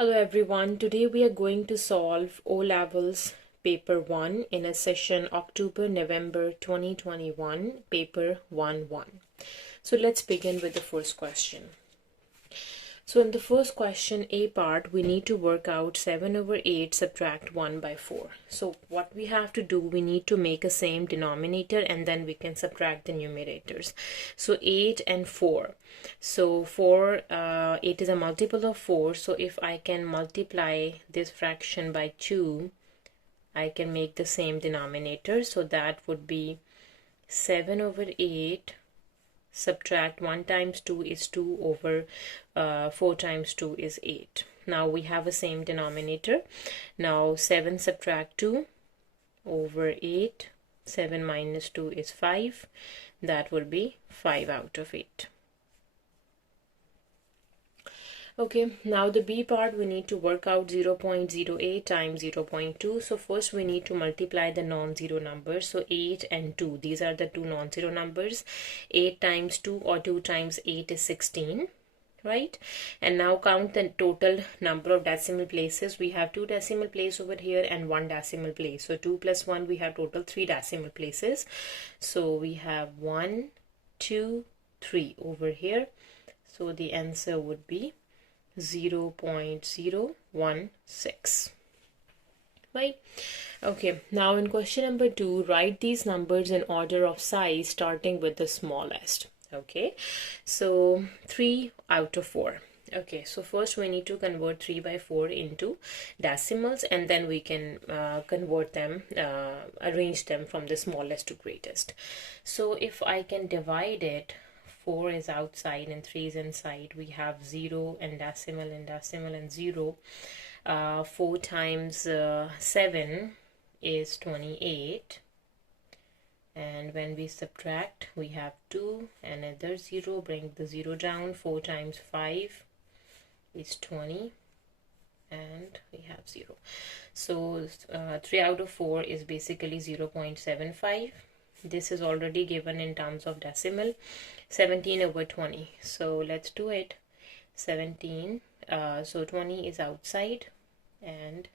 Hello everyone, today we are going to solve O-Levels paper 1 in a session October-November 2021, paper 1-1. So let's begin with the first question. So in the first question, A part, we need to work out 7 over 8 subtract 1 by 4. So what we have to do, we need to make a same denominator and then we can subtract the numerators. So 8 and 4. So 8 is a multiple of 4. So if I can multiply this fraction by 2, I can make the same denominator. So that would be 7 over 8 subtract 1 times 2 is 2 over 4 times 2 is 8. Now we have a same denominator. Now 7 subtract 2 over 8. 7 minus 2 is 5. That will be 5 out of 8. Okay, now the B part, we need to work out 0.08 times 0.2. So first we need to multiply the non-zero numbers. So 8 and 2, these are the two non-zero numbers. 8 times 2 or 2 times 8 is 16, right? And now count the total number of decimal places. We have 2 decimal places over here and 1 decimal place. So 2 plus 1, we have total 3 decimal places. So we have 1, 2, 3 over here. So the answer would be 0.016, right? Okay, now in question number 2, write these numbers in order of size starting with the smallest. Okay, so 3 out of 4. Okay, so first we need to convert 3 by 4 into decimals and then we can convert them, arrange them from the smallest to greatest. So if I can divide it, 4 is outside and 3 is inside. We have 0 and decimal and decimal and 0. 4 times 7 is 28. And when we subtract, we have 2, another 0, bring the 0 down. 4 times 5 is 20. And we have 0. So 3 out of 4 is basically 0.75. This is already given in terms of decimal. 17 over 20. So let's do it. 17. So 20 is outside and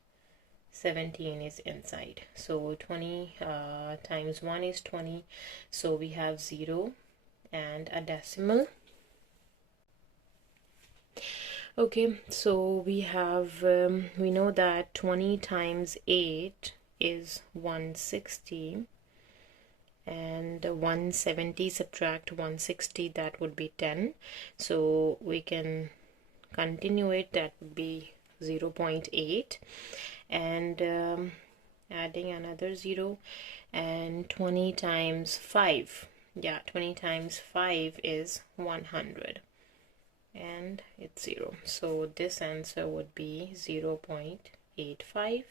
17 is inside. So 20 times 1 is 20. So we have 0 and a decimal. Okay, so we have, we know that 20 times 8 is 160. And 170 subtract 160, that would be 10. So we can continue it, that would be 0.8 and adding another 0 and 20 times 5, yeah, 20 times 5 is 100 and it's 0. So this answer would be 0.85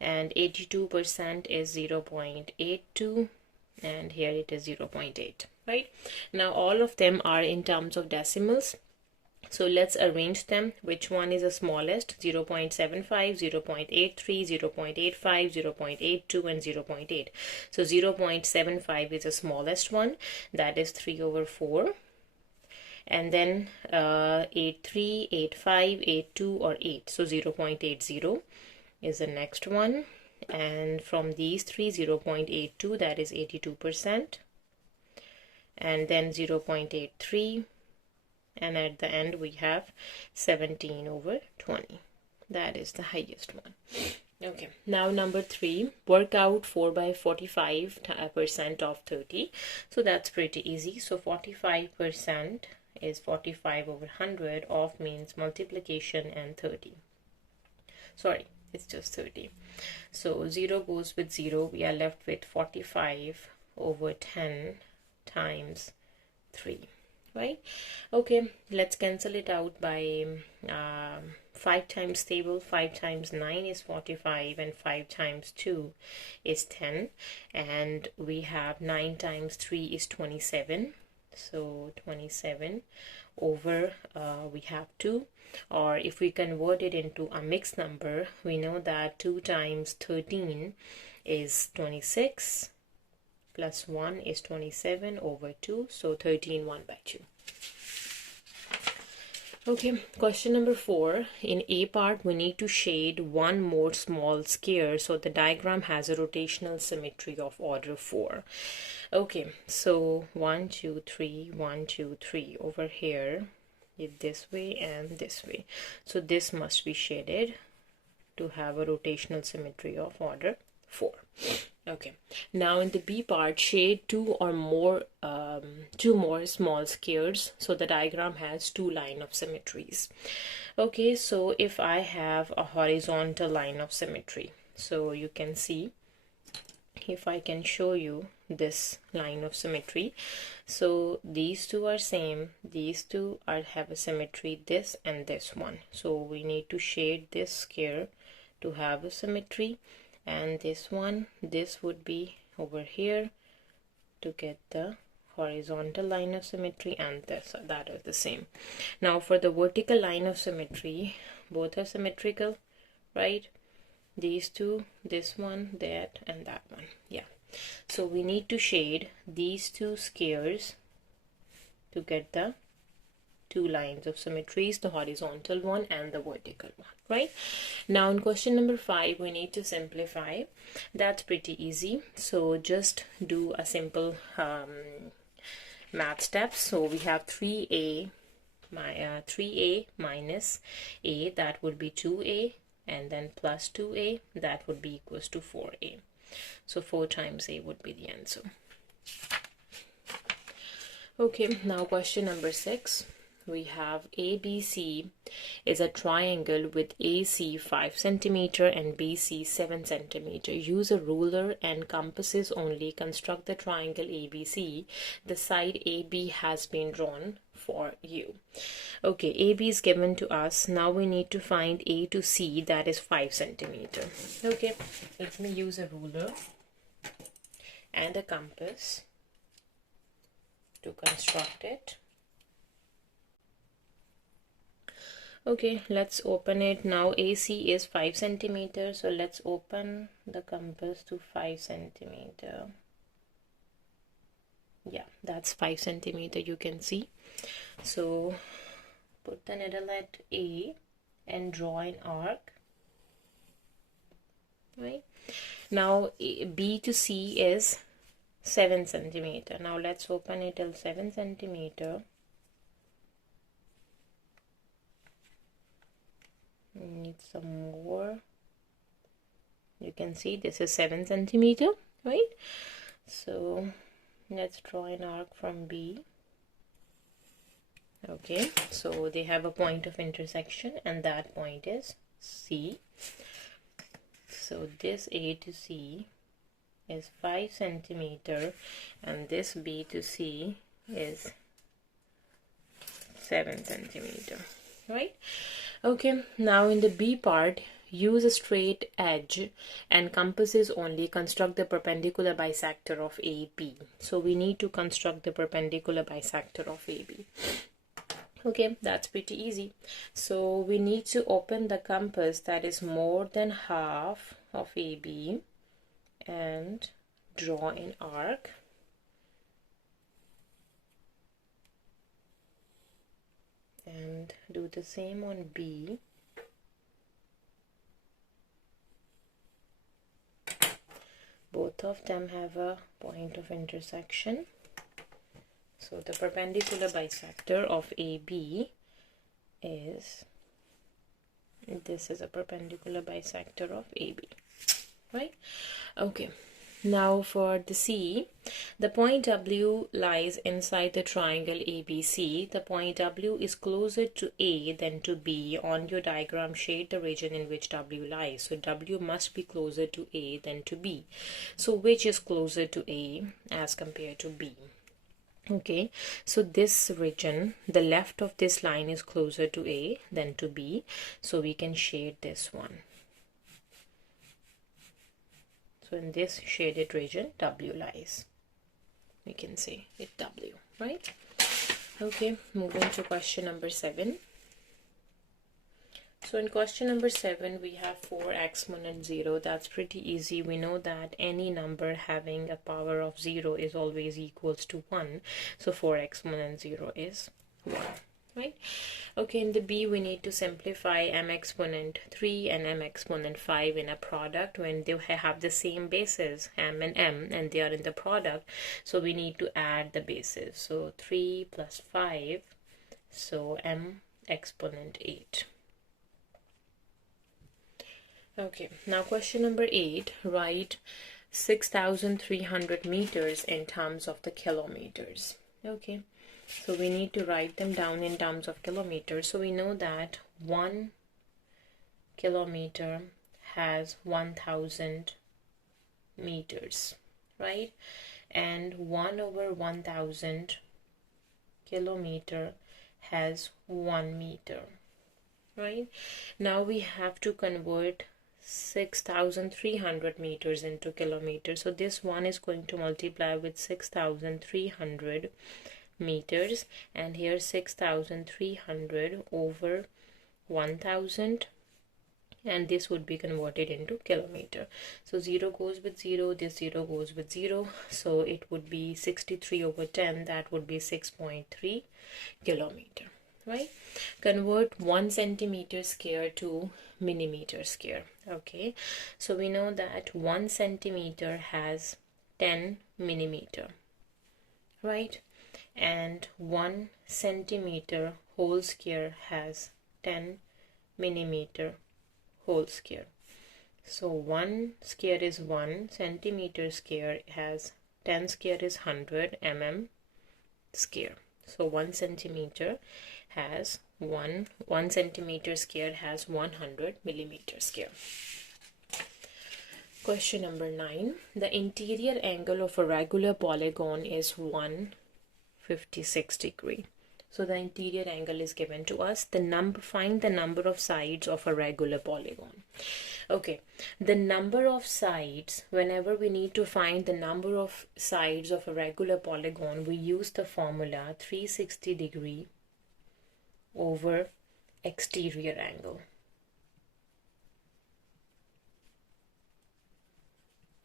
and 82% is 0.82 and here it is 0.8, right? Now all of them are in terms of decimals, so let's arrange them. Which one is the smallest? 0.75, 0.83, 0.85, 0.82 and 0.8. So 0.75 is the smallest one, that is 3 over 4. And then 83, 85, 82 or 8, so 0.80 is the next one. And from these three, 0.82, that is 82%, and then 0.83, and at the end we have 17 over 20, that is the highest one. Okay, now number 3, work out 4 by 45% of 30. So that's pretty easy. So 45% is 45 over 100. Of means multiplication and 30. Sorry, it's just 30. So 0 goes with 0. We are left with 45 over 10 times 3, right? Okay, let's cancel it out by 5 times table. 5 times 9 is 45 and 5 times 2 is 10. And we have 9 times 3 is 27. So 27 over, we have 2. Or if we convert it into a mixed number, we know that 2 times 13 is 26 plus 1 is 27 over 2. So 13 1 by 2. Okay, question number 4. In A part, we need to shade one more small square so the diagram has a rotational symmetry of order 4. Okay, so 1, 2, 3, 1, 2, 3 over here, this way and this way. So this must be shaded to have a rotational symmetry of order 4. Okay, now in the B part, shade two more small squares so the diagram has two line of symmetries. Okay, so if I have a horizontal line of symmetry, so you can see, if I can show you this line of symmetry, so these two are same, these two have a symmetry, this and this one. So we need to shade this square to have a symmetry, and this one, this would be over here to get the horizontal line of symmetry, and this, that is the same. Now for the vertical line of symmetry, both are symmetrical, right? These two, this one, that and that one. Yeah, so we need to shade these two squares to get the two lines of symmetries, the horizontal one and the vertical one, right? Now in question number 5, we need to simplify. That's pretty easy, so just do a simple math steps. So we have 3a minus a, that would be 2a, and then plus 2a, that would be equals to 4a. So 4 times a would be the answer. Okay, now question number 6. We have ABC is a triangle with AC 5 centimeter and BC 7 centimeter. Use a ruler and compasses only. Construct the triangle ABC. The side AB has been drawn for you. Okay, AB is given to us. Now we need to find A to C, that is 5 centimeter. Okay, let me use a ruler and a compass to construct it. Okay, let's open it. Now AC is 5 centimeter, so let's open the compass to 5 centimeter. Yeah, that's 5 centimeter, you can see. So put the needle at A and draw an arc, right? Now B to C is 7 centimeter. Now let's open it till 7 centimeter. Need some more. You can see this is 7 centimeter, right? So let's draw an arc from B. Okay, so they have a point of intersection and that point is C. So this A to C is 5 centimeter and this B to C is 7 centimeter, right? Okay, now in the B part, use a straight edge and compasses only. Construct the perpendicular bisector of AB. So we need to construct the perpendicular bisector of AB. Okay, that's pretty easy. So we need to open the compass that is more than half of AB and draw an arc. And do the same on B. Both of them have a point of intersection. So the perpendicular bisector of AB is, this is a perpendicular bisector of AB, right? Okay. Now for the C, the point W lies inside the triangle ABC. The point W is closer to A than to B. On your diagram, shade the region in which W lies. So W must be closer to A than to B. So which is closer to A as compared to B? Okay, so this region, the left of this line is closer to A than to B. So we can shade this one. So in this shaded region, W lies. We can say it W, right? Okay, moving to question number 7. So in question number 7, we have 4 exponent 0. That's pretty easy. We know that any number having a power of 0 is always equals to 1. So 4 exponent 0 is 1. right? Okay, in the B we need to simplify m exponent 3 and m exponent 5 in a product when they have the same bases, m and they are in the product, so we need to add the bases. So 3 plus 5, so m exponent 8. Okay, now question number 8, write 6,300 meters in terms of the kilometers. Okay, so we need to write them down in terms of kilometers. So we know that 1 kilometer has 1,000 meters, right? And 1 over 1,000 kilometer has 1 meter, right? Now we have to convert 6,300 meters into kilometers. So this one is going to multiply with 6,300 meters, and here 6,300 over 1,000, and this would be converted into kilometer. So 0 goes with 0, this 0 goes with 0, so it would be 63 over 10, that would be 6.3 kilometer, right? Convert 1 centimeter square to millimeter square. Okay, so we know that 1 centimeter has 10 millimeter, right? And 1 centimeter whole square has 10 millimeter whole square. So 1 square is 1 centimeter square has 10 square is 100 square. So 1 centimeter has 1 centimeter square has 100 millimeter square. Question number 9. The interior angle of a regular polygon is 156 degree. So the interior angle is given to us. Find the number of sides of a regular polygon. Okay, the number of sides, whenever we need to find the number of sides of a regular polygon, we use the formula 360 degree over exterior angle.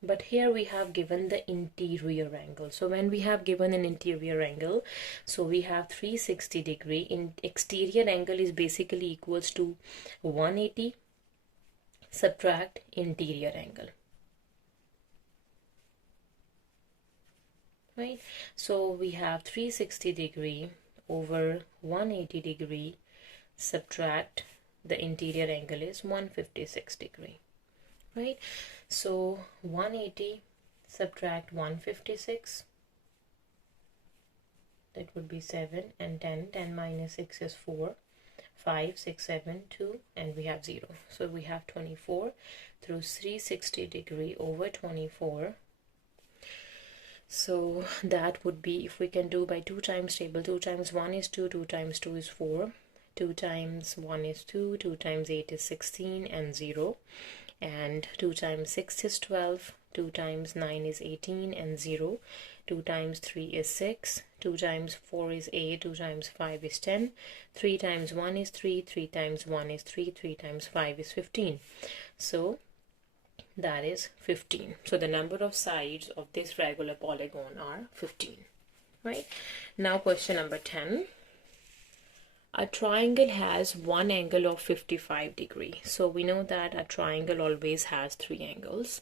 But here we have given the interior angle. So when we have given an interior angle, so we have 360 degree. In exterior angle is basically equals to 180 subtract interior angle, right? So we have 360 degree over 180 degree subtract the interior angle is 156 degree, right? So 180 subtract 156, that would be 7 and 10 minus 6 is 4, 5 6 7 2, and we have 0, so we have 24 through 360 degree over 24. So that would be, if we can do by 2 times table, 2 times 1 is 2, 2 times 2 is 4, 2 times 1 is 2, 2 times 8 is 16 and 0, and 2 times 6 is 12, 2 times 9 is 18 and 0, 2 times 3 is 6, 2 times 4 is 8, 2 times 5 is 10, 3 times 1 is 3, 3 times 1 is 3, 3 times 5 is 15. So that is 15. So the number of sides of this regular polygon are 15, right? Now question number 10. A triangle has one angle of 55 degree. So we know that a triangle always has 3 angles.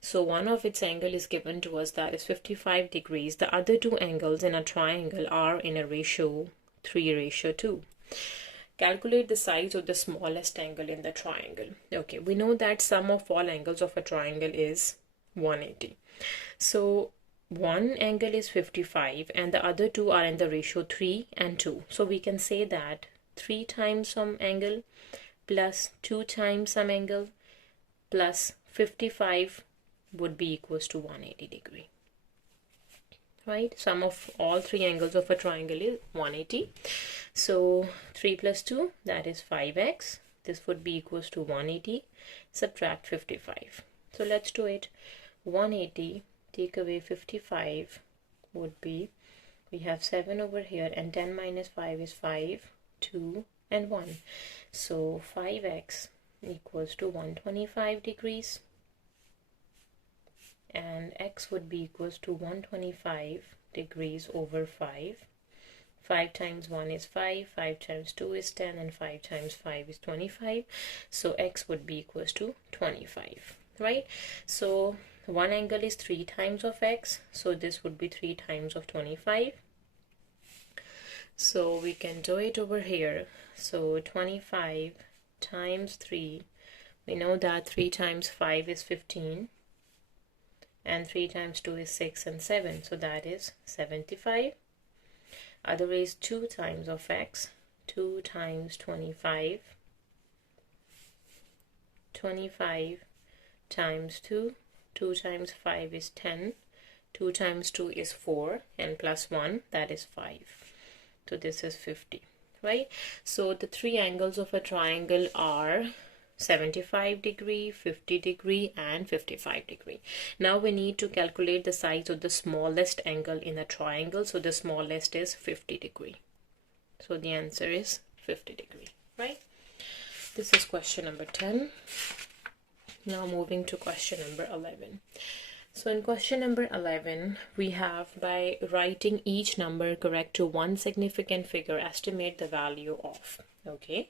So one of its angle is given to us, that is 55 degrees. The other 2 angles in a triangle are in a ratio 3:2. Calculate the size of the smallest angle in the triangle. Okay, we know that sum of all angles of a triangle is 180. So one angle is 55 and the other 2 are in the ratio 3:2. So we can say that 3 times some angle plus 2 times some angle plus 55 would be equals to 180 degree. Right? Sum of all 3 angles of a triangle is 180. So 3 plus 2, that is 5x. This would be equals to 180. Subtract 55. So let's do it. 180 take away 55 would be, we have 7 over here, and 10 minus 5 is 5, 2 and 1. So 5x equals to 125 degrees, and x would be equals to 125 degrees over 5. 5 times 1 is 5, 5 times 2 is 10, and 5 times 5 is 25. So x would be equals to 25, right? So one angle is 3 times of x, so this would be 3 times of 25. So we can do it over here. So 25 times 3, we know that 3 times 5 is 15, and 3 times 2 is 6 and 7, so that is 75. Other is 2 times of x, 2 times 25, 25 times 2, 2 times 5 is 10, 2 times 2 is 4, and plus 1, that is 5. So this is 50, right? So the three angles of a triangle are 75 degree, 50 degree, and 55 degree. Now we need to calculate the size of the smallest angle in a triangle. So the smallest is 50 degree. So the answer is 50 degree, right? This is question number 10. Now moving to question number 11. So in question number 11, we have, by writing each number correct to one significant figure, estimate the value of. Okay,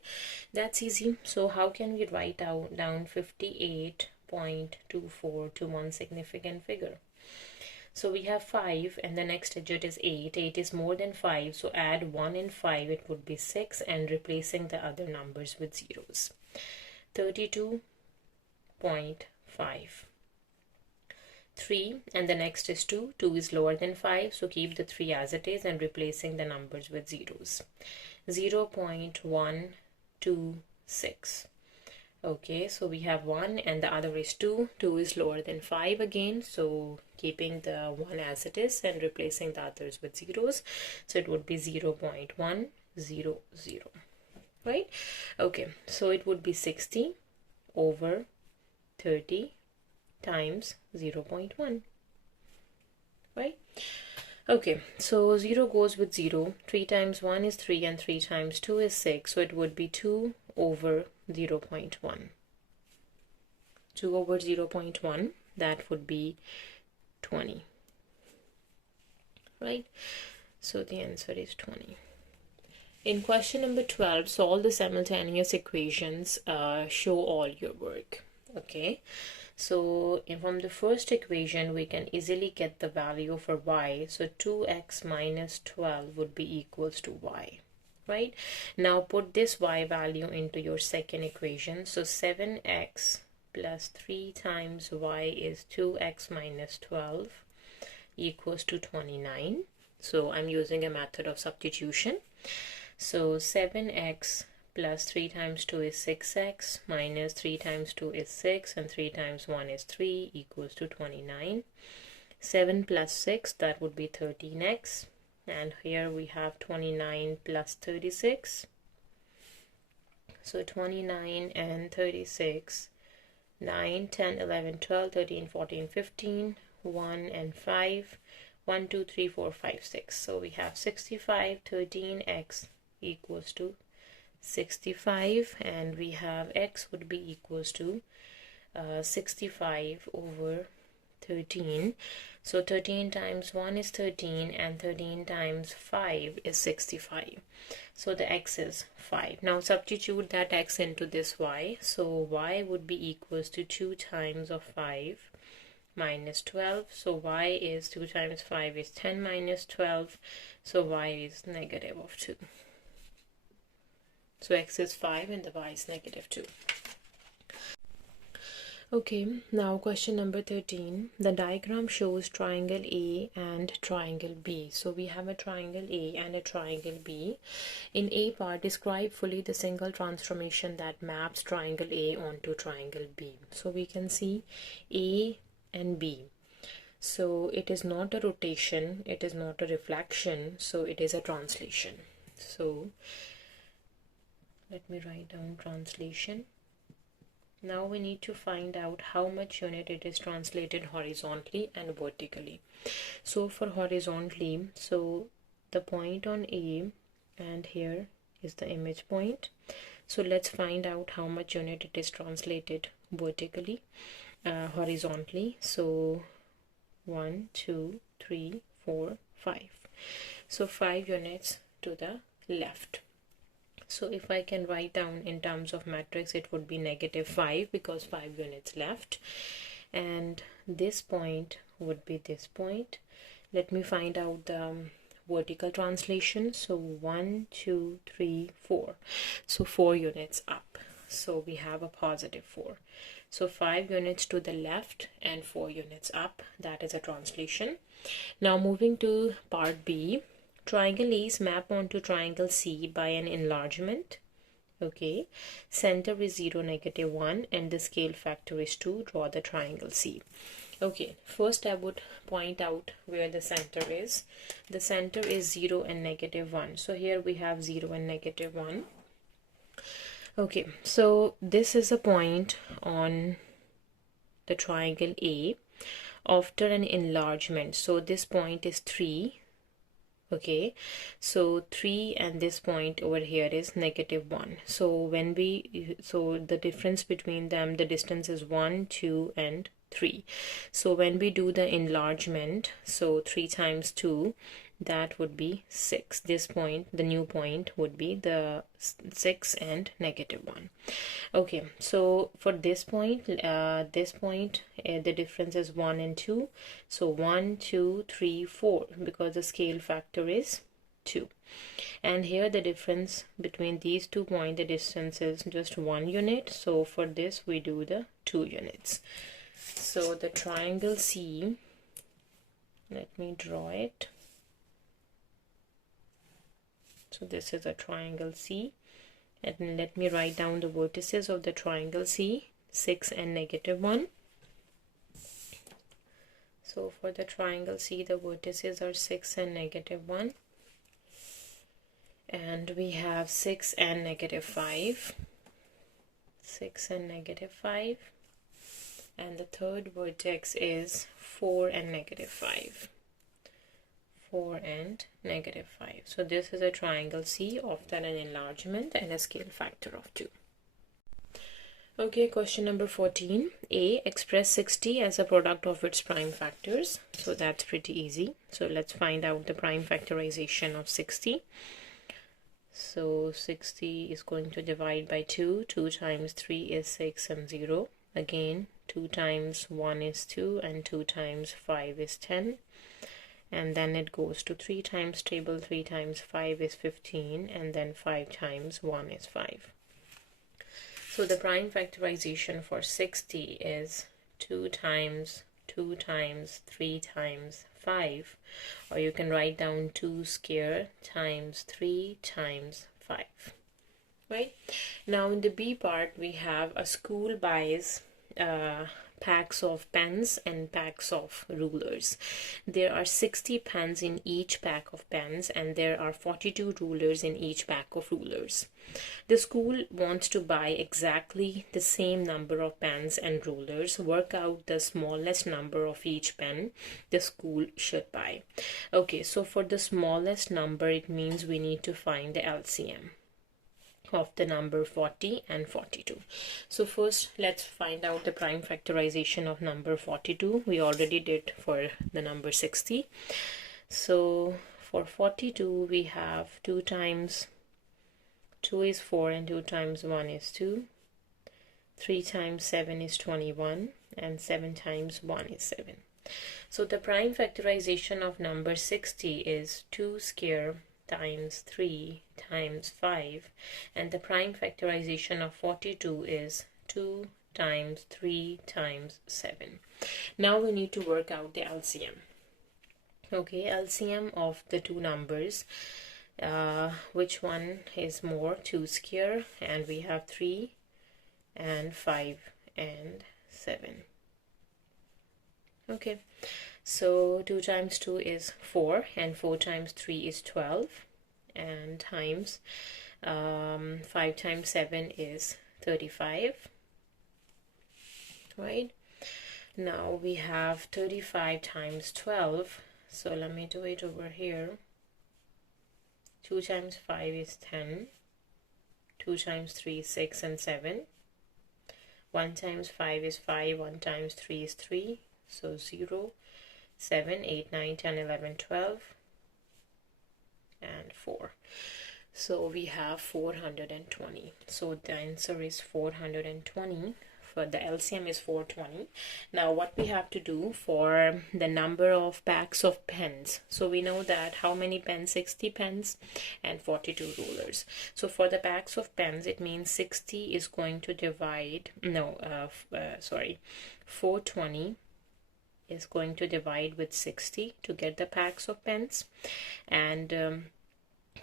that's easy. So how can we write down 58.24 to one significant figure? So we have 5 and the next digit is 8. 8 is more than 5, so add 1 and 5, it would be 6, and replacing the other numbers with zeros. 32.5. 3 and the next is 2. 2 is lower than 5, so keep the 3 as it is and replacing the numbers with zeros. 0.126. Okay, so we have 1 and the other is 2. 2 is lower than 5 again, so keeping the 1 as it is and replacing the others with zeros. So it would be 0.100, right? Okay, so it would be 60 over 30 times 0.1, right? Okay, so 0 goes with 0. 3 times 1 is 3 and 3 times 2 is 6. So it would be 2 over 0.1. 2 over 0.1, that would be 20, right? So the answer is 20. In question number 12, solve the simultaneous equations, show all your work. Okay, so from the first equation we can easily get the value for y. So 2x minus 12 would be equals to y, right? Now put this y value into your second equation. So 7x plus 3 times y is 2x minus 12 equals to 29. So I'm using a method of substitution. So 7x plus 3 times 2 is 6x, minus 3 times 2 is 6, and 3 times 1 is 3 equals to 29. 7 plus 6, that would be 13x. And here we have 29 plus 36. So 29 and 36, 9, 10, 11, 12, 13, 14, 15, 1 and 5, 1, 2, 3, 4, 5, 6. So we have 65, 13x equals to 65, and we have x would be equals to 65 over 13. So 13 times 1 is 13 and 13 times 5 is 65. So the x is 5. Now substitute that x into this y. So y would be equals to 2 times of 5 minus 12. So y is 2 times 5 is 10 minus 12. So y is negative of 2. So x is 5 and the y is negative 2. Okay, now question number 13. The diagram shows triangle A and triangle B. So we have a triangle A and a triangle B. In A part, describe fully the single transformation that maps triangle A onto triangle B. So we can see A and B. So it is not a rotation, it is not a reflection, so it is a translation. So let me write down translation. Now we need to find out how much unit it is translated horizontally and vertically. So for horizontally, so the point on A and here is the image point. So let's find out how much unit it is translated vertically, horizontally. So 1, 2, 3, 4, 5. So 5 units to the left. So if I can write down in terms of matrix, it would be -5 because 5 units left, and this point would be this point. Let me find out the vertical translation. So 1, 2, 3, 4. So 4 units up. So we have a +4. So 5 units to the left and 4 units up. That is a translation. Now moving to part B. Triangle A is mapped onto triangle C by an enlargement. Okay, center is 0, -1, and the scale factor is 2. Draw the triangle C. Okay, first I would point out where the center is. The center is 0 and -1. So here we have 0 and -1. Okay, so this is a point on the triangle A after an enlargement. So this point is 3. Okay, so 3 and this point over here is -1. So when so the difference between them, the distance is 1, 2 and 3. So when we do the enlargement, so 3 times 2, that would be 6. This point, the new point, would be the 6 and -1. Okay, so for this point, the difference is 1 and 2. So 1, 2, 3, 4, because the scale factor is 2. And here the difference between these 2 points, the distance is just 1 unit. So for this we do the 2 units. So the triangle C, let me draw it. So this is a triangle C, and let me write down the vertices of the triangle C, 6 and -1. So for the triangle C, the vertices are 6 and -1, and we have 6 and -5, 6 and -5, and the third vertex is 4 and -5. 4 and -5. So this is a triangle C after an enlargement and a scale factor of 2. Okay, question number 14. A, express 60 as a product of its prime factors. So that's pretty easy. So let's find out the prime factorization of 60. So 60 is going to divide by 2. 2 times 3 is 6 and 0. Again, 2 times 1 is 2 and 2 times 5 is 10. And then it goes to 3 times table, 3 times 5 is 15, and then 5 times 1 is 5. So the prime factorization for 60 is 2 times 2 times 3 times 5, or you can write down 2 square times 3 times 5. Right? Now in the B part, we have a school buys packs of pens and packs of rulers. There are 60 pens in each pack of pens, and there are 42 rulers in each pack of rulers. The school wants to buy exactly the same number of pens and rulers. Work out the smallest number of each pen the school should buy. Okay, so for the smallest number, it means we need to find the LCM of the number 40 and 42. So first let's find out the prime factorization of number 42. We already did for the number 60. So for 42 we have 2 times 2 is 4 and 2 times 1 is 2. 3 times 7 is 21 and 7 times 1 is 7. So the prime factorization of number 60 is 2 square times 3 times 5, and the prime factorization of 42 is 2 times 3 times 7. Now we need to work out the LCM. Okay, LCM of the two numbers, which one is more? 2 square, and we have 3 and 5 and 7. Okay, so 2 times 2 is 4, and 4 times 3 is 12, and times 5 times 7 is 35. Right? Now we have 35 times 12. So let me do it over here. 2 times 5 is 10. 2 times 3 is 6 and 7. 1 times 5 is 5. 1 times 3 is 3. So 0, 7, 8, 9, 10, 11, 12. and 4. So we have 420. So the answer is 420. For the LCM is 420. Now what we have to do for the number of packs of pens. So we know that how many pens? 60 pens and 42 rulers. So for the packs of pens, it means 60 is going to divide, 420 is going to divide with 60 to get the packs of pens, and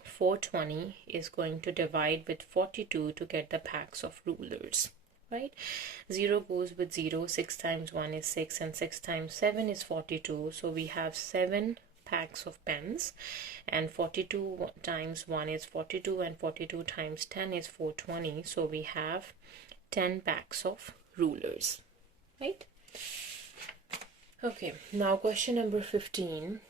420 is going to divide with 42 to get the packs of rulers, right? 0 goes with 0, 6 times 1 is 6, and 6 times 7 is 42. So we have 7 packs of pens, and 42 times 1 is 42, and 42 times 10 is 420. So we have 10 packs of rulers, right? Okay, now question number 15.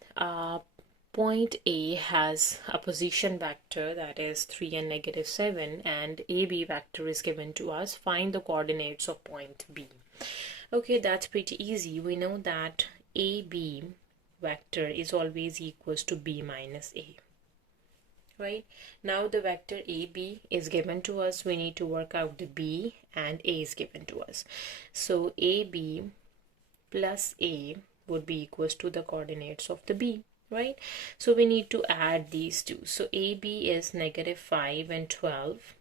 Point A has a position vector that is 3 and -7, and AB vector is given to us. Find the coordinates of point B. Okay, that's pretty easy. We know that AB vector is always equals to B minus A. Right? Now the vector AB is given to us. We need to work out the B, and A is given to us. So AB plus A would be equals to the coordinates of the B. Right? So we need to add these two. So AB is -5 and 12,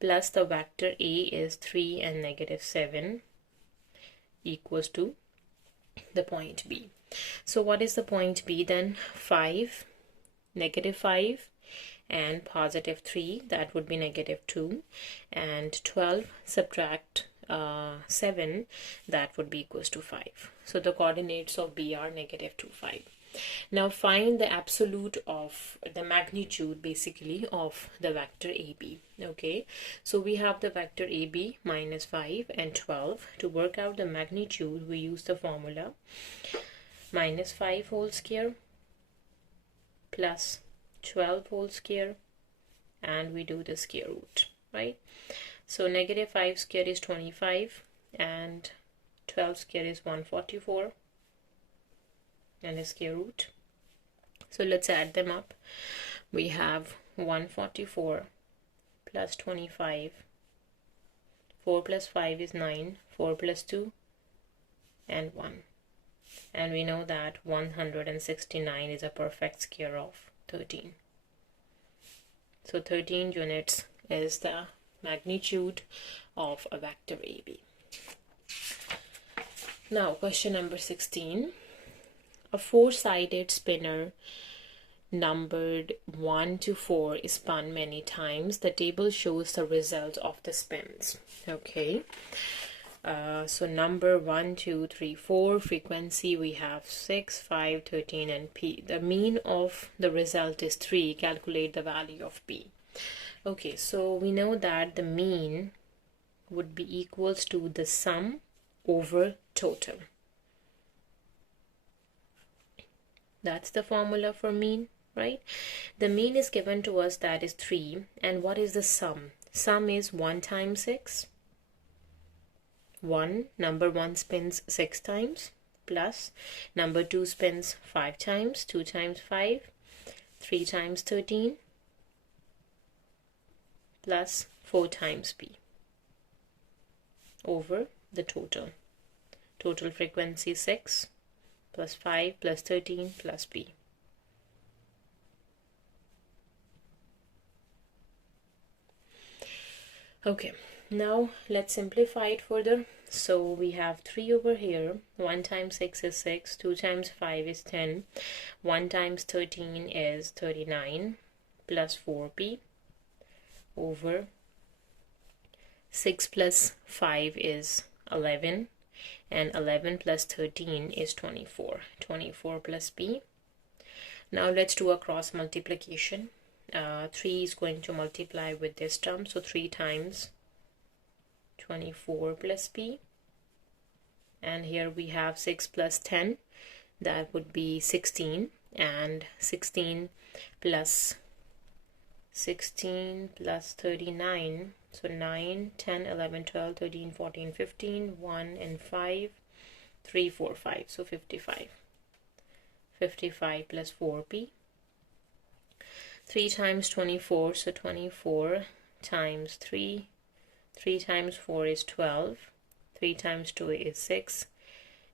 plus the vector A is 3 and -7, equals to the point B. So what is the point B then? 5, -5, and +3, that would be -2, and 12 subtract 7, that would be equals to 5. So the coordinates of B are -2, 5. Now find the absolute of the magnitude basically of the vector AB. Okay, so we have the vector AB -5 and 12. To work out the magnitude, we use the formula -5 whole square plus 12 whole square, and we do the square root, right? So -5 square is 25, and 12 square is 144, and a square root. So let's add them up. We have 144 plus 25. 4 plus 5 is 9. 4 plus 2 and 1. And we know that 169 is a perfect square of 13. So 13 units is the magnitude of a vector AB. Now question number 16. A 4-sided spinner numbered 1 to 4 is spun many times. The table shows the result of the spins. Okay. So number 1, 2, 3, 4. Frequency we have 6, 5, 13, and P. The mean of the result is 3. Calculate the value of P. Okay, so we know that the mean would be equals to the sum over total. That's the formula for mean, right? The mean is given to us, that is 3. And what is the sum? Sum is 1 times 6. Number 1 spins 6 times, plus number 2 spins 5 times, 2 times 5, 3 times 13, plus 4 times P over the total. Total frequency 6 plus 5 plus 13 plus P. Okay, now let's simplify it further. So we have 3 over here. 1 times 6 is 6. 2 times 5 is 10. 1 times 13 is 39 plus 4P over 6 plus 5 is 11. And 11 plus 13 is 24. 24 plus P. Now let's do a cross multiplication. 3 is going to multiply with this term. So 3 times 24 plus P. And here we have 6 plus 10. That would be 16. And 16 plus 39. So 9, 10, 11, 12, 13, 14, 15, 1 and 5, 3, 4, 5. So 55. 55 plus 4P 3 times 24, so 24 times 3. 3 times 4 is 12. 3 times 2 is 6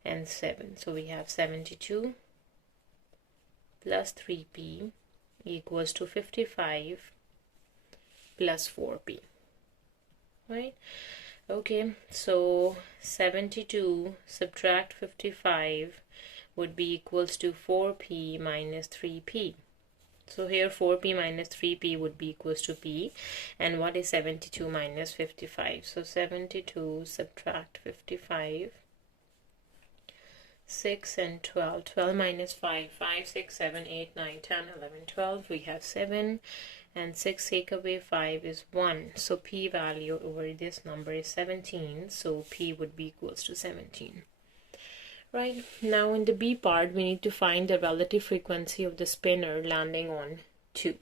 and 7. So we have 72 plus 3p equals to 55 plus 4p, right? Okay, so 72 subtract 55 would be equals to 4p minus 3p. So here 4p minus 3p would be equals to p. And what is 72 minus 55? So 72 subtract 55. 6 and 12. 12 minus 5. 5, 6, 7, 8, 9, 10, 11, 12. We have 7. And 6 take away 5 is 1. So p value over this number is 17. So p would be equals to 17. Right, now in the B part, we need to find the relative frequency of the spinner landing on 2.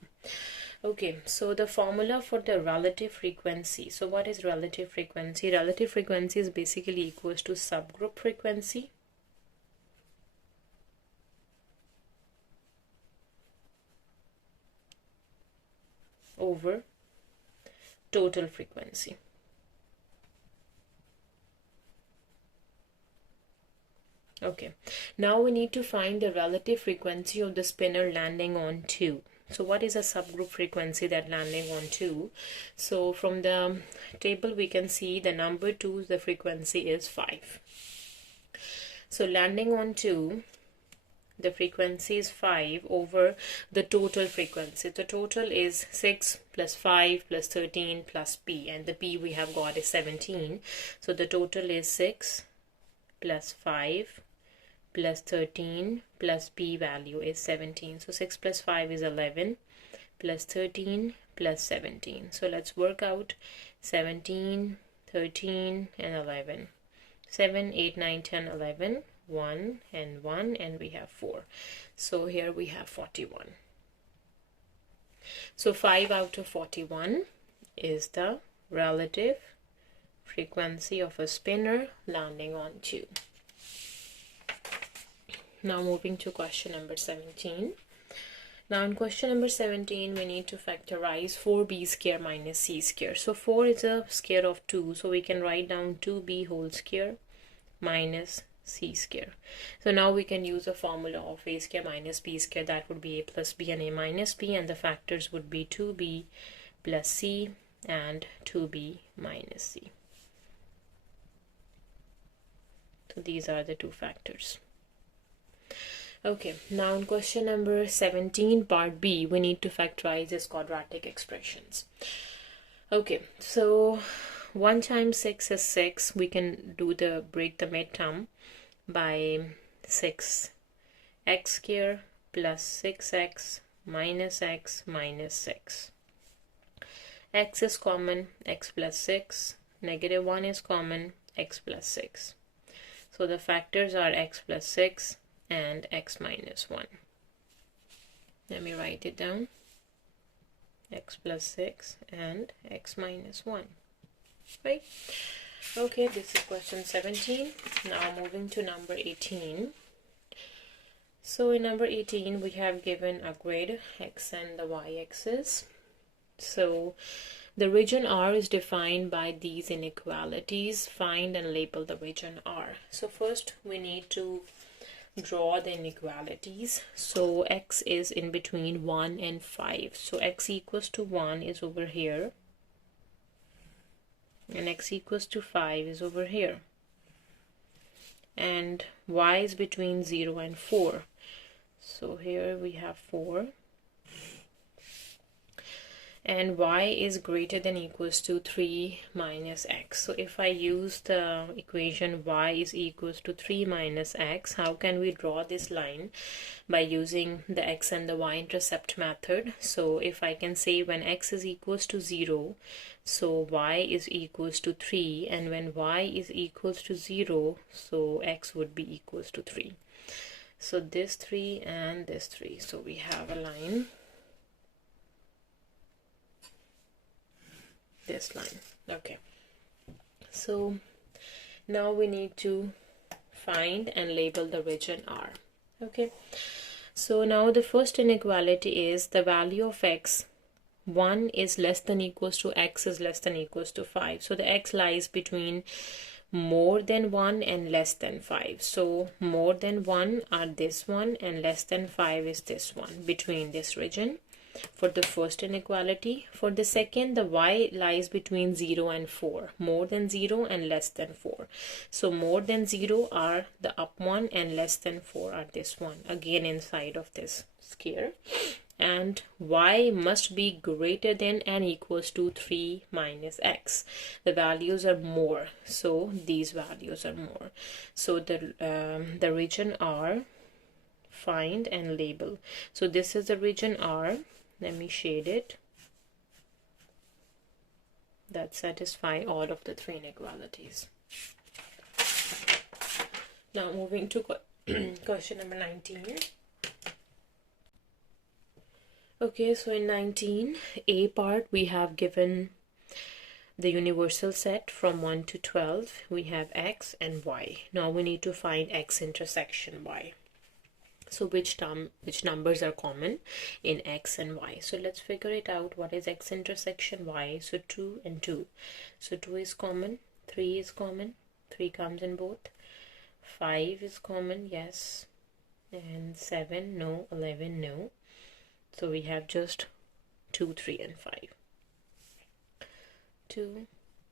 Okay, so the formula for the relative frequency. So what is relative frequency? Relative frequency is basically equals to subgroup frequency over total frequency. Okay, now we need to find the relative frequency of the spinner landing on 2. So what is a subgroup frequency that landing on 2? So from the table we can see the number 2, the frequency is 5. So landing on 2, the frequency is 5 over the total frequency. The total is 6 plus 5 plus 13 plus p, and the p we have got is 17. So the total is 6 plus 5 plus 13 plus p value is 17. So 6 plus 5 is 11 plus 13 plus 17. So let's work out 17, 13 and 11. 7, 8, 9, 10, 11. 1 and 1, and we have 4. So here we have 41. So 5 out of 41 is the relative frequency of a spinner landing on 2. Now moving to question number 17. Now in question number 17, we need to factorize 4b square minus c square. So 4 is a square of 2, so we can write down 2b whole square minus c square. So now we can use a formula of a square minus b square, that would be a plus b and a minus b, and the factors would be 2b plus c and 2b minus c. So these are the two factors. Okay, now in question number 17 part B, we need to factorize these quadratic expressions. Okay, so 1 times 6 is 6. We can do the break the midterm by 6x square plus 6x minus 6. X is common, x plus 6. Negative 1 is common, x plus 6. So the factors are x plus 6 and x minus 1. Let me write it down. X plus 6 and x minus 1. Right? Okay, this is question 17. Now moving to number 18. So in number 18, we have given a grid, x and the y-axis. So the region R is defined by these inequalities. Find and label the region R. So first we need to draw the inequalities. So x is in between 1 and 5. So x equals to 1 is over here, and x equals to 5 is over here, and y is between 0 and 4. So here we have 4, and y is greater than equals to 3 minus x. So if I use the equation y is equals to 3 minus x, how can we draw this line? By using the x and the y intercept method. So if I can say when x is equals to 0, so y is equals to 3, and when y is equals to 0, so x would be equals to 3. So this 3 and this 3. So we have a line, this line. Okay, so now we need to find and label the region R. Okay, So now the first inequality is the value of x 1 is less than equals to x is less than equals to 5. So the x lies between more than 1 and less than 5. So more than 1 are this one and less than 5 is this one, between this region for the first inequality. For the second, the y lies between 0 and 4, more than 0 and less than 4. So more than 0 are the up one and less than 4 are this one, again inside of this square. And y must be greater than and equals to 3 minus x. The values are more, so these values are more. So the region R, find and label. So this is the region R. Let me shade it. That satisfy all of the three inequalities. Now moving to question number 19. Okay, so in 19, A part, we have given the universal set from 1 to 12. We have x and y. Now we need to find x intersection y. So which numbers are common in x and y? So let's figure it out. What is x intersection y? So 2 and 2. So 2 is common, 3 is common, 3 comes in both. 5 is common, yes. And 7, no. 11, no. So we have just 2, 3, and 5. 2,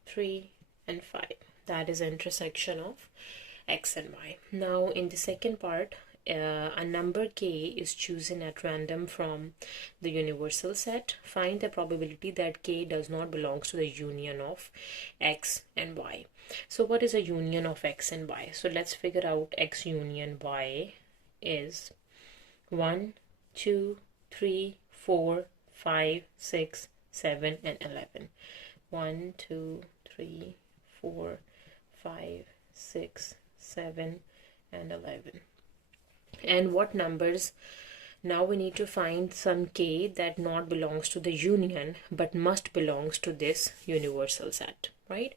3, and 5. That is the intersection of x and y. Now in the second part, a number k is chosen at random from the universal set. Find the probability that k does not belong to the union of x and y. So what is a union of x and y? So let's figure out x union y is 1, 2, 3, 4, 5, 6, 7, and 11. 1, 2, 3, 4, 5, 6, 7, and 11. And what numbers? Now we need to find some k that not belongs to the union but must belongs to this universal set, right?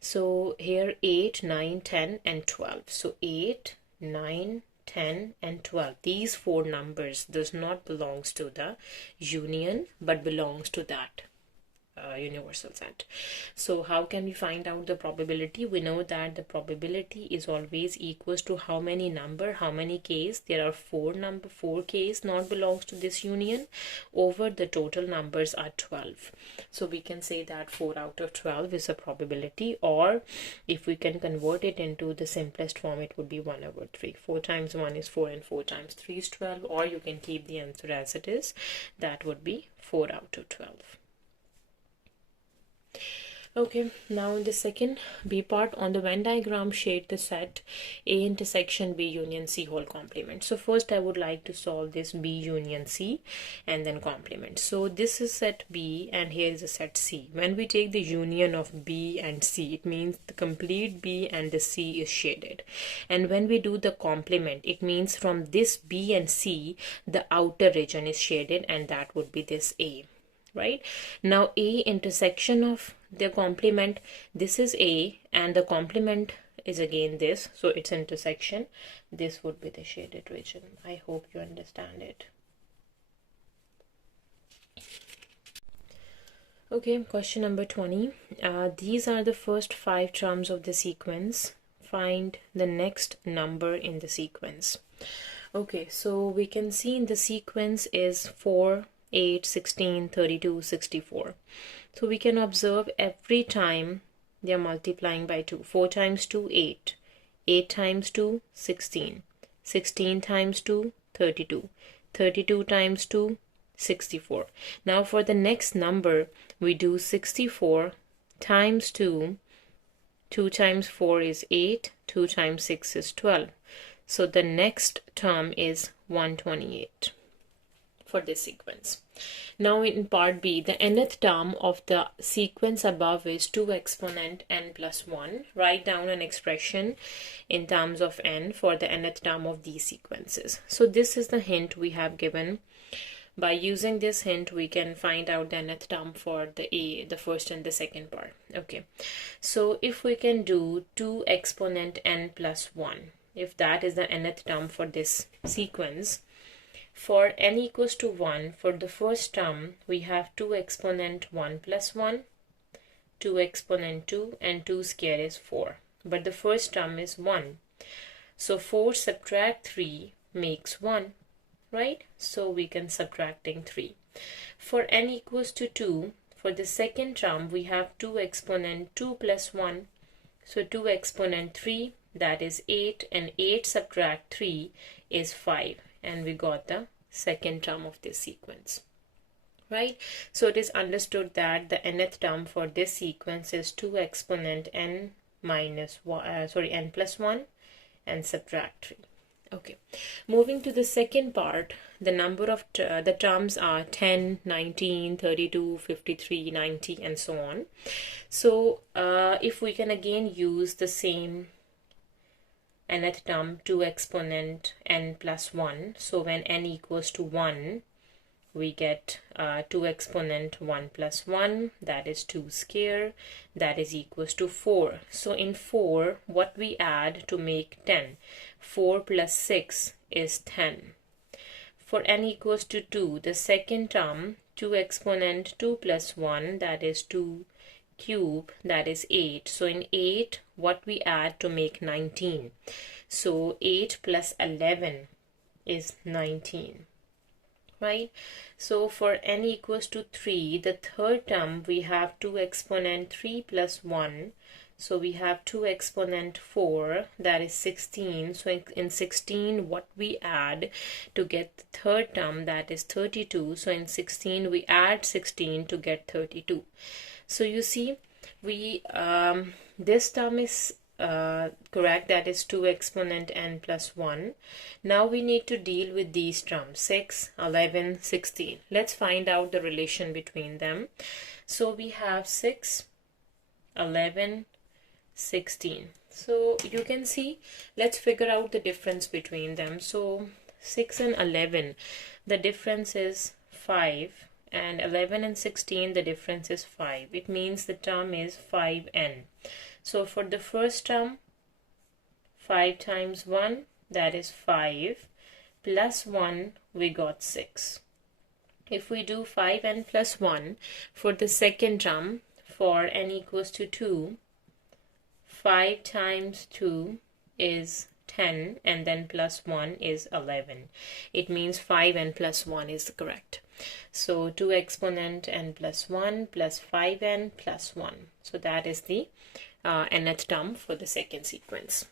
So here 8, 9, 10, and 12. So 8, 9, 10, and 12. These four numbers does not belongs to the union but belongs to that universal set. So how can we find out the probability? We know that the probability is always equals to how many k's. There are four k's not belongs to this union over the total numbers are 12. So we can say that 4 out of 12 is a probability, or if we can convert it into the simplest form, it would be 1 over 3. 4 times 1 is 4 and 4 times 3 is 12, or you can keep the answer as it is. That would be 4 out of 12. Okay, now in the second B part, on the Venn diagram, shade the set A intersection B union C whole complement. So first I would like to solve this B union C and then complement. So this is set B and here is a set C. When we take the union of B and C, it means the complete B and the C is shaded. And when we do the complement, it means from this B and C, the outer region is shaded, and that would be this A. Right now, A intersection of the complement, this is A and the complement is again this, so its intersection, this would be the shaded region. I hope you understand it. Okay, question number 20. These are the first 5 terms of the sequence. Find the next number in the sequence. Okay, so we can see in the sequence is 4, 8, 16, 32, 64. So we can observe every time they are multiplying by 2. 4 times 2, 8. 8 times 2, 16. 16 times 2, 32. 32 times 2, 64. Now for the next number, we do 64 times 2. 2 times 4 is 8. 2 times 6 is 12. So the next term is 128. For this sequence. Now in part B, the nth term of the sequence above is 2 exponent n plus 1. Write down an expression in terms of n for the nth term of these sequences. So this is the hint we have given. By using this hint, we can find out the nth term for the first and the second part. Okay, so if we can do 2 exponent n plus 1, if that is the nth term for this sequence, For n equals to 1, for the first term, we have 2 exponent 1 plus 1, 2 exponent 2, and 2 square is 4. But the first term is 1. So 4 subtract 3 makes 1, right? So we can subtracting 3. For n equals to 2, for the second term, we have 2 exponent 2 plus 1. So 2 exponent 3, that is 8, and 8 subtract 3 is 5. And we got the second term of this sequence, right? So it is understood that the nth term for this sequence is 2 exponent n minus n plus 1 and subtract 3. Okay, moving to the second part, the number of the terms are 10, 19, 32, 53, 90, and so on. So if we can again use the same nth term, 2 exponent n plus 1. So when n equals to 1, we get 2 exponent 1 plus 1, that is 2 square, that is equals to 4. So in 4, what we add to make 10? 4 plus 6 is 10. For n equals to 2, the second term, 2 exponent 2 plus 1, that is 2 cube, that is 8. So in 8, what we add to make 19? So 8 plus 11 is 19, right? So for n equals to 3, the third term, we have 2 exponent 3 plus 1. So we have 2 exponent 4, that is 16. So in 16, what we add to get the third term, that is 32. So in 16, we add 16 to get 32. So you see, we this term is correct, that is 2 exponent n plus 1. Now we need to deal with these terms, 6, 11, 16. Let's find out the relation between them. So we have 6, 11, 16. So you can see, let's figure out the difference between them. So 6 and 11, the difference is 5. And 11 and 16, the difference is 5. It means the term is 5n. So for the first term, 5 times 1, that is 5, plus 1, we got 6. If we do 5n plus 1, for the second term, for n equals to 2, 5 times 2 is 10, and then plus 1 is 11. It means 5n plus 1 is correct. So 2 exponent n plus 1 plus 5n plus 1. So that is the nth term for the second sequence.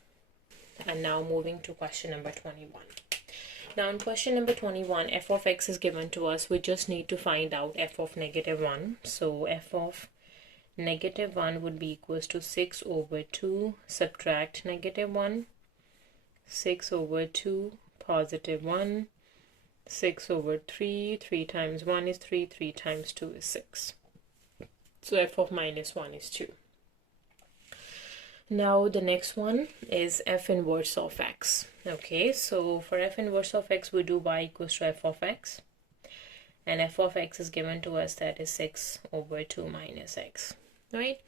And now moving to question number 21. Now in question number 21, f of x is given to us. We just need to find out f of negative 1. So f of negative 1 would be equals to 6 over 2 subtract negative 1, 6 over 2 positive 1, 6 over 3, 3 times 1 is 3, 3 times 2 is 6. So f of minus 1 is 2. Now the next one is f inverse of x. Okay, so for f inverse of x, we do y equals to f of x. And f of x is given to us, that is 6 over 2 minus x, right?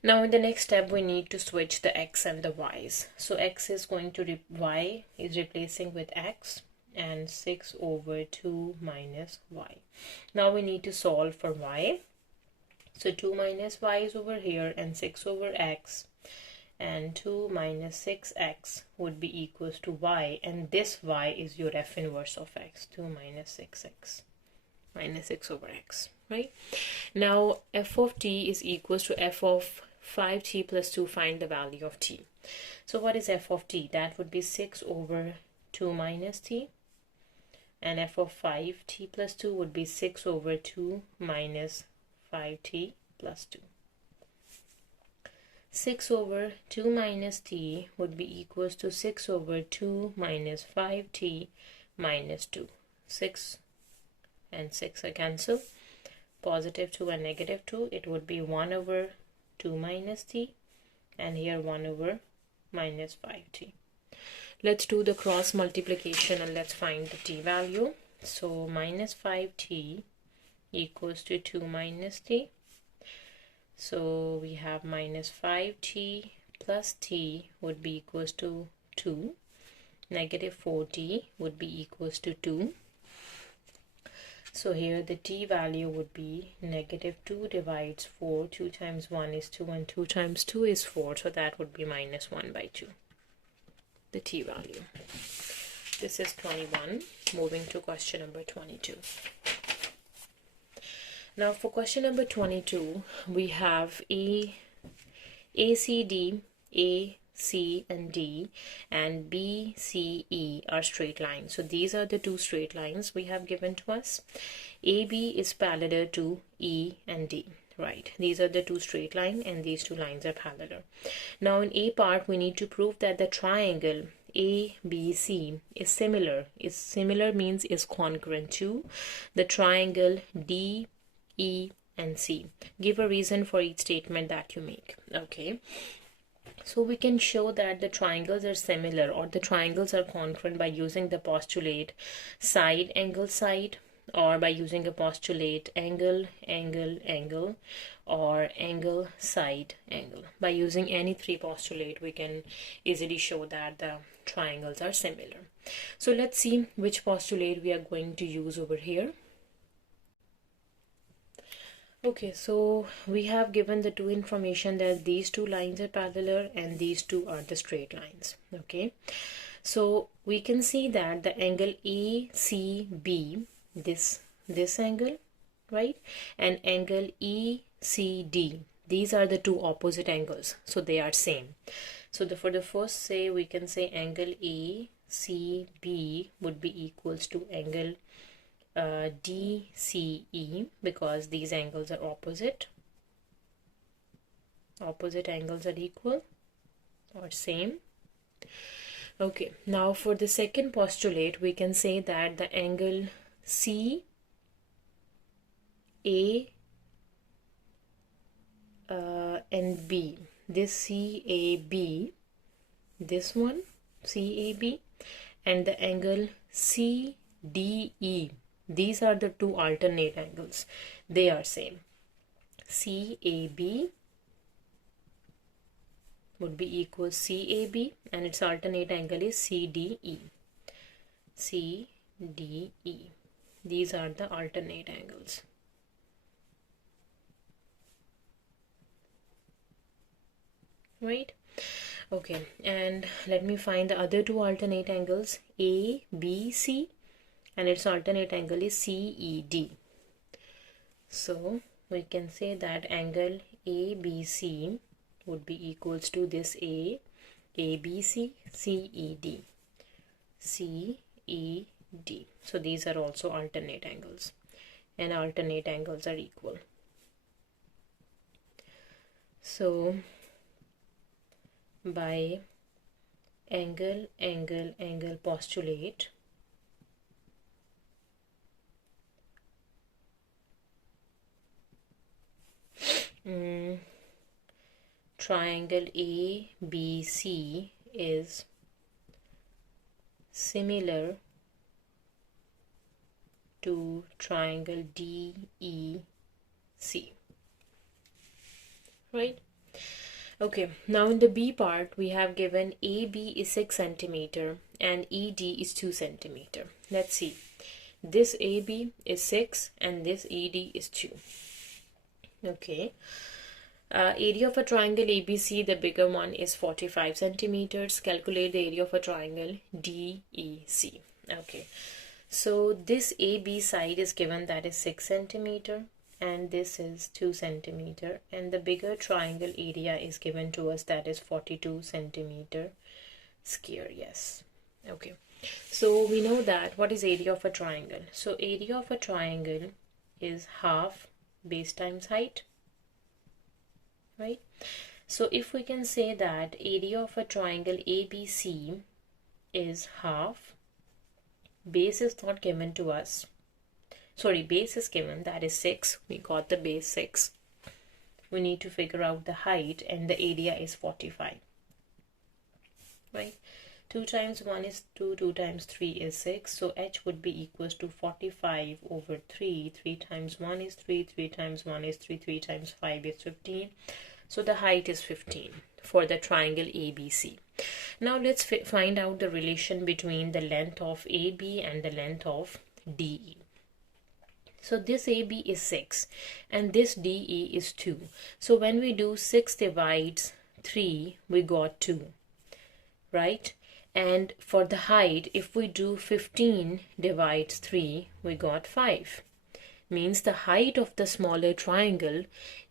Now in the next step, we need to switch the x and the y's. So x is going to, y is replacing with x, and 6 over 2 minus y. Now we need to solve for y. So 2 minus y is over here, and 6 over x, and 2 minus 6x would be equals to y, and this y is your f inverse of x, 2 minus 6x minus 6 over x, right? Now f of t is equals to f of 5t plus 2, find the value of t. So what is f of t? That would be 6 over 2 minus t, and f of 5t plus 2 would be 6 over 2 minus 5t plus 2. 6 over 2 minus t would be equals to 6 over 2 minus 5t minus 2. 6 and 6 are cancelled. Positive 2 and negative 2. It would be 1 over 2 minus t, and here 1 over minus 5t. Let's do the cross multiplication and let's find the t value. So minus 5t equals to 2 minus t. So we have minus 5t plus t would be equals to 2. Negative 4t would be equals to 2. So here the t value would be negative 2 divides 4. 2 times 1 is 2 and 2 times 2 is 4. So that would be minus 1 by 2. The t value. This is 21. Moving to question number 22. Now for question number 22, we have A, C, D, A, C and D, and B, C, E are straight lines. So these are the two straight lines we have given to us. AB is parallel to E and D. Right, these are the two straight lines and these two lines are parallel. Now in A part, we need to prove that the triangle ABC is similar. Is similar means is congruent to the triangle DE and C. Give a reason for each statement that you make. Okay, so we can show that the triangles are similar or the triangles are congruent by using the postulate side angle side, or by using a postulate angle angle angle, or angle side angle. By using any three postulate, we can easily show that the triangles are similar. So let's see which postulate we are going to use over here. Okay, so we have given the two information that these two lines are parallel and these two are the straight lines. Okay, so we can see that the angle ACB, this angle, right, and angle ECD, these are the two opposite angles, so they are same. So for the first, say we can say angle ACB would be equals to angle DCE, because these angles are opposite angles are equal or same. Okay, now for the second postulate, we can say that the angle CA and B, this CAB, this one CAB, and the angle CDE, these are the two alternate angles, they are same. CAB would be equal CAB and its alternate angle is CDE. CDE, these are the alternate angles. Right? Okay, and let me find the other two alternate angles, ABC, and its alternate angle is CED. So we can say that angle ABC would be equals to this ABC, CED, CED. So these are also alternate angles, and alternate angles are equal. So by angle postulate, triangle ABC is similar to triangle DEC. Right? Okay, now in the B part, we have given AB is 6 centimeter and ED is 2 centimeter. Let's see. This AB is 6 and this ED is 2. Okay. Area of a triangle ABC, the bigger one, is 45 centimeters. Calculate the area of a triangle DEC. Okay. So this AB side is given, that is 6 centimeter. And this is 2 centimeter, and the bigger triangle area is given to us, that is 42 centimeter square. Yes. Okay, so we know that what is area of a triangle. So area of a triangle is half base times height, right? So if we can say that area of a triangle ABC is half, base is not given to us, sorry, base is given, that is 6. We got the base 6. We need to figure out the height, and the area is 45. Right? 2 times 1 is 2, 2 times 3 is 6. So h would be equals to 45 over 3. 3 times 1 is 3, 3 times 1 is 3, 3 times 5 is 15. So the height is 15 for the triangle ABC. Now let's find out the relation between the length of AB and the length of DE. So this AB is 6 and this DE is 2. So when we do 6 divides 3, we got 2, right? And for the height, if we do 15 divides 3, we got 5. Means the height of the smaller triangle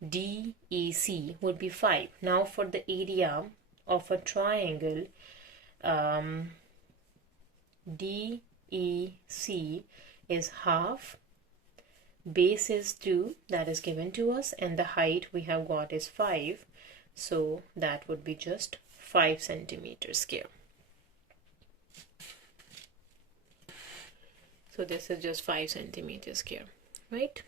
DEC would be 5. Now for the area of a triangle DEC is half, base is 2, that is given to us, and the height we have got is 5, so that would be just 5 centimeters square. So this is just 5 centimeters square, right?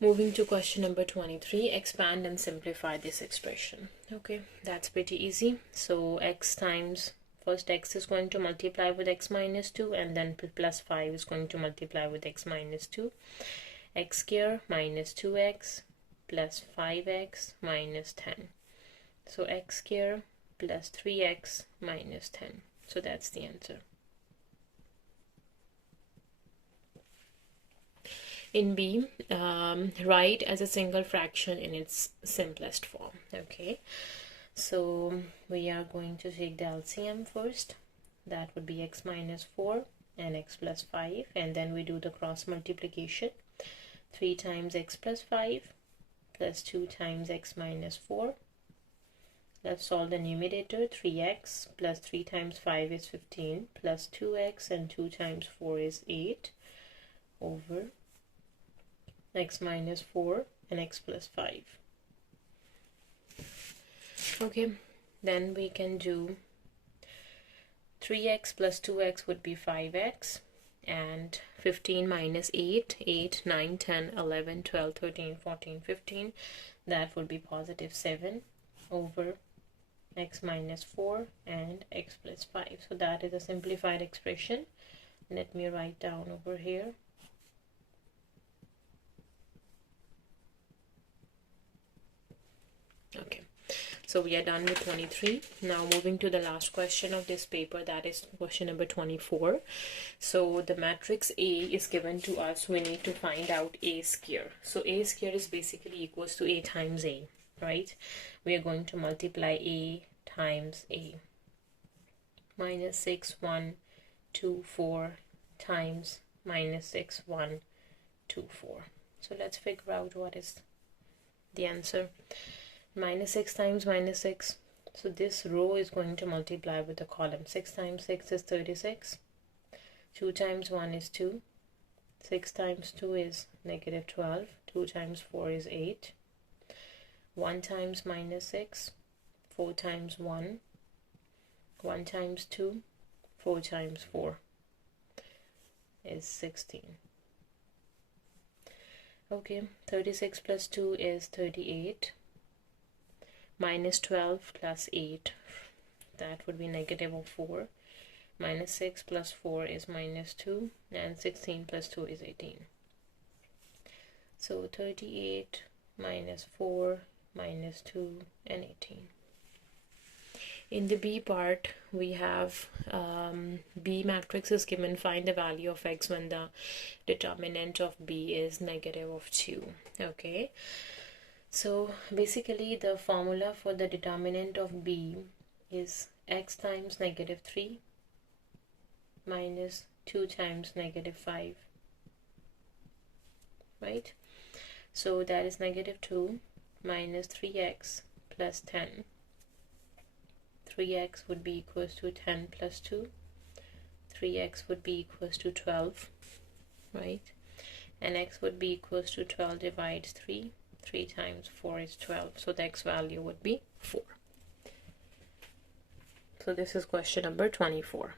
Moving to question number 23, expand and simplify this expression. Okay, that's pretty easy. So x times, first x is going to multiply with x minus 2, and then plus 5 is going to multiply with x minus 2. X square minus 2x plus 5x minus 10. So x square plus 3x minus 10. So that's the answer. In B, write as a single fraction in its simplest form. Okay, so we are going to take the LCM first. That would be x minus 4 and x plus 5, and then we do the cross multiplication. 3 times x plus 5 plus 2 times x minus 4. Let's solve the numerator. 3x plus 3 times 5 is 15 plus 2x and 2 times 4 is 8 over x minus 4 and x plus 5. Okay, then we can do 3x plus 2x would be 5x, and 15 minus 8, 8, 9, 10, 11, 12, 13, 14, 15, that would be positive 7 over x minus 4 and x plus 5. So that is a simplified expression. Let me write down over here. Okay, so we are done with 23. Now moving to the last question of this paper, that is question number 24. So the matrix A is given to us. We need to find out A square. So A square is basically equals to A times A, right? We are going to multiply A times A. Minus 6, 1, 2, 4 times minus 6, 1, 2, 4. So let's figure out what is the answer. Minus 6 times minus 6. So this row is going to multiply with the column. 6 times 6 is 36. 2 times 1 is 2. 6 times 2 is negative 12. 2 times 4 is 8. 1 times minus 6. 4 times 1. 1 times 2. 4 times 4 is 16. Okay, 36 plus 2 is 38. Minus 12 plus 8, that would be negative of 4. Minus 6 plus 4 is minus 2, and 16 plus 2 is 18. So 38 minus 4 minus 2 and 18. In the B part, we have B matrix is given. Find the value of x when the determinant of B is negative of 2. Okay. So basically the formula for the determinant of B is x times negative 3 minus 2 times negative 5, right? So that is negative 2 minus 3x plus 10. 3x would be equals to 10 plus 2. 3x would be equals to 12, right? And x would be equals to 12 divides 3. 3 times 4 is 12, so the x value would be 4. So this is question number 24.